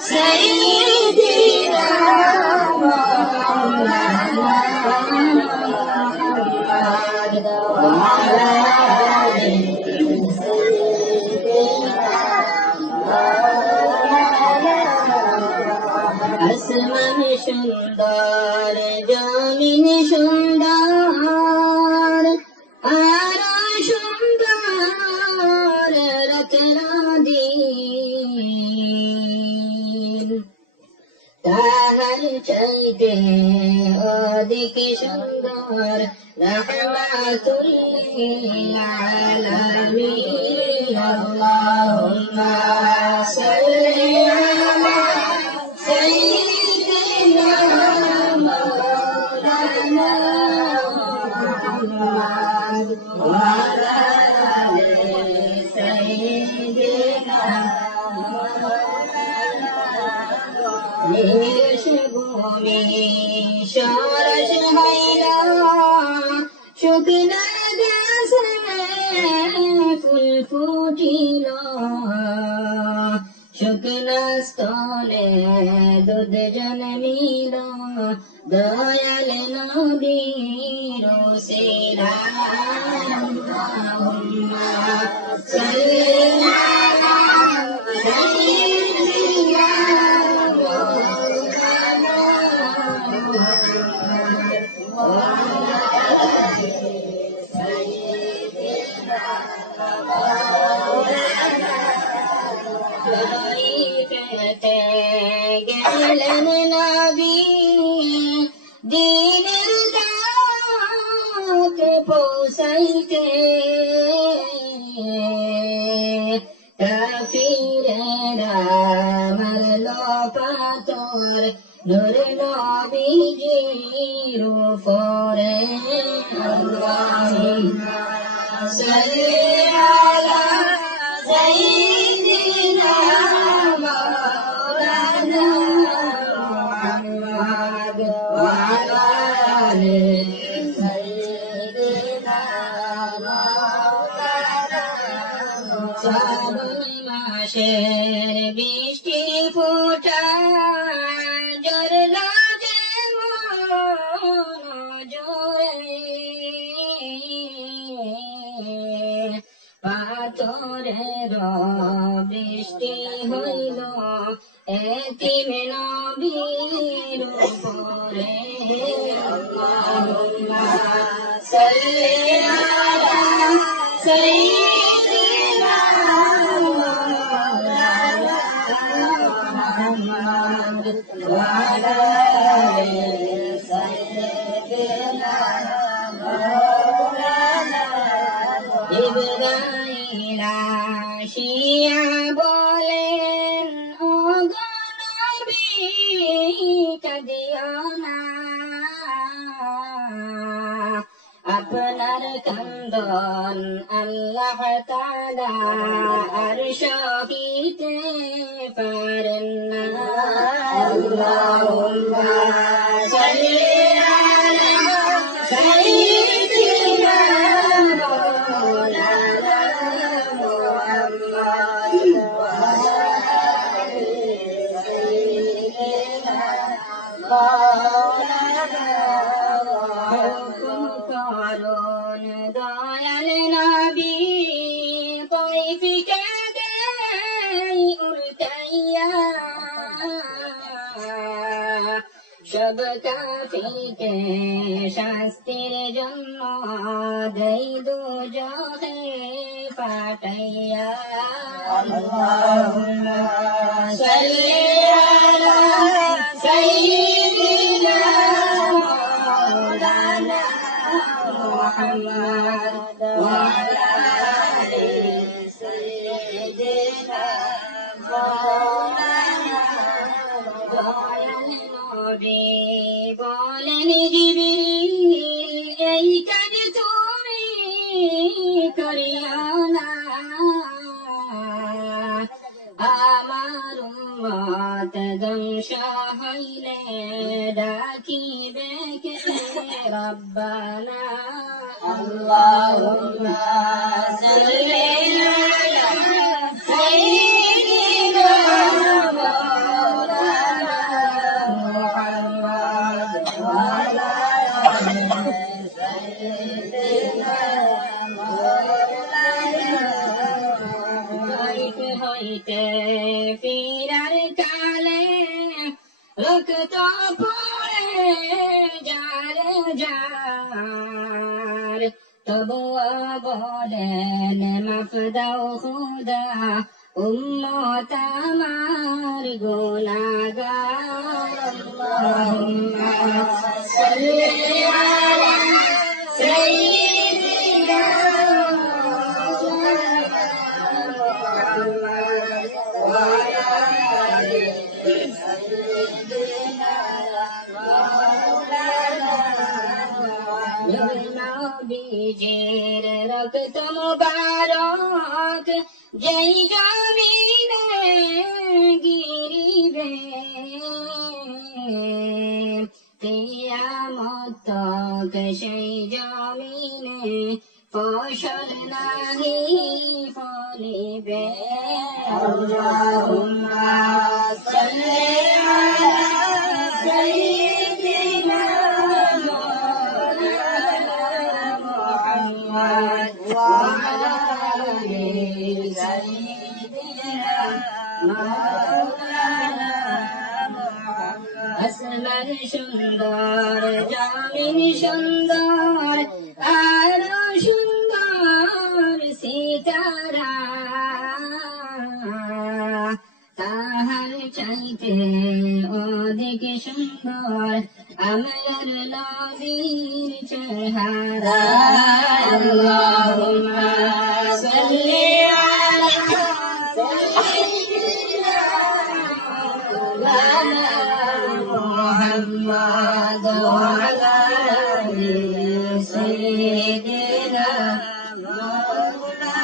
سيدنا مولانا محمد وعلى آله سيدنا আসমান সুন্দর জমিন সুন্দর আরো সুন্দর রাতের দিন তাহার চাইতে অধিক সুন্দর রহমাতুল্লিল আলামিন আল্লাহুম্মা সাল্লি আলা সাইয়্যিদিনা মাওলানা মুহাম্মদ ওয়া আলা আলি সাইয়্যিদিনা ভূমি সরস হইলা শুকনা গাছে ফুল ফুটিল শুকনা স্তনে দুধ জন্মিল দয়াল নবীর সিলাম আল্লাহুম্মা সাল্লি আলা সাইয়্যিদিনা গেলেন নবী দিনের দাওয়াত পৌঁছাইতে কাফিরেরা মারল পাথর নূর নবীজির উপরে আল্লাহুম্মা সাল্লি আলা সাইয়্যিদিনা মাওলানা মুহাম্মদ ওয়া আলা আলি সাইয়্যিদিনা মাওলানা শ্রাবণ মাসের বৃষ্টি ফোঁটা জরলা পাথরের বৃষ্টি হইল এতিম নবীর উপরে আল্লাহুম্মা সাল্লি আলা সাইয়্যিদিনা মাওলানা মুহাম্মদ ওয়া আলা আলি সাইয়্যিদিনা মাওলানা ইব্রাহিম আসিয়া বলেন ও গো নবী কাঁদিও না আপনার কান্দন আল্লাহ তাআলা আরশ হইতে পারেন না আল্লাহুম্মা সাল্লি আলা সাইয়্যিদিনা মাওলানা মুহাম্মদ ওয়া আলা আলি সাইয়্যিদিনা মাওলানা হুকুম করুন দয়াল নবী কইফিকে দেই উল্টাইয়া সব কাফিরকে শাস্তির জন্য দেই দুজহে পাঠাইয়া আল্লাহুম্মা সাল্লি আলা সাইয়্যিদিনা মাওলানা মুহাম্মদ ওয়া আলা আলি সাইয়্যিদিনা মাওলানা দয়াল নবী বলেন জিবরিল এই কাজ তুমি করিও না আমার উম্মত ধ্বংস হইলে ডাকিবে কে রব্বানা আল্লাহুম্মা সাল্লি আলা সাইয়্যিদিনা দেশে ফিরার কালে রক্ত পড়ে যারে যার তবুও বলেন মাফ দাও খুদা উম্মত আমার গুনাহগার আল্লাহুম্মা সাল্লি আলা সাইয়্যিদিনা মুহাম্মদ ওয়া আলা আলি সাইয়্যিদিনা মাওলানা নবীজির রক্ত মুবারক যেই জমিনে গিরিবে কিয়ামত তক সেই জমিনে ফসল নাহি ফলিবে আল্লাহুম্মা সাল্লি আলা সাইয়্যিদিনা মুহাম্মদ ওয়া আলা আলি সাইয়্যিদিনা মাওলানা আসমান সুন্দর জমিন সুন্দর আরো সুন্দর সিতারা তাহার চাইতে অধিক সুন্দর আমার নবীর চেহারা আল্লাহুম্মা সাল্লি আলা সাইয়্যিদিনা মাওলানা মুহাম্মদ ওয়া আলা আলি সাইয়্যিদিনা মাওলানা